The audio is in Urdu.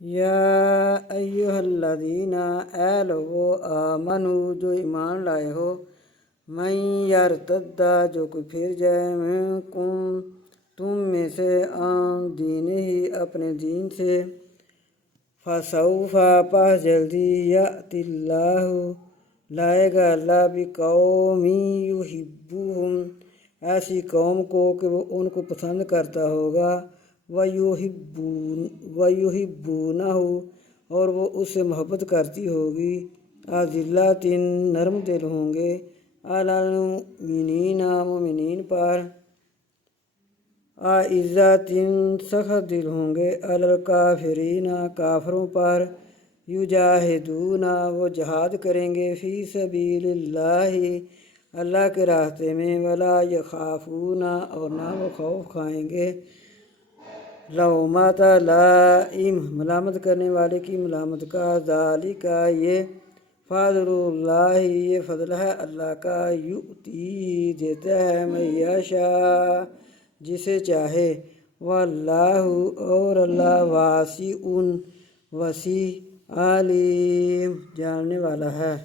یا ایھا الذین اے لوگو آمنو جو ایمان لائے ہو، من یرتد جو کوئی پھر جائے منکم تم میں سے عن دینہ اپنے دین سے، فسوف پس جلدی یأتی اللہ لائے گا اللہ بقوم یحبہم ایسی قوم کو کہ وہ ان کو پسند کرتا ہوگا، وَيُحِبُّونَهُ اور وہ اس سے محبت کرتی ہوگی، اذلۃ نرم دل ہوں گے، علی المؤمنین مومنین پر، اعزۃ سخت دل ہوں گے، علی الکافرین کافروں پر، یجاہدون وہ جہاد کریں گے، فی سبیل اللہ اللہ کے راستے میں، ولا یخافون اور نہ وہ خوف کھائیں گے، لومۃ لائم ملامت کرنے والے کی ملامت کا، ذالک یہ فضل اللہ یہ فضل ہے اللہ کا، یؤتی دیتا ہے من یشاء جسے چاہے، واللہ اور اللہ واسع وسیع علیم جاننے والا ہے۔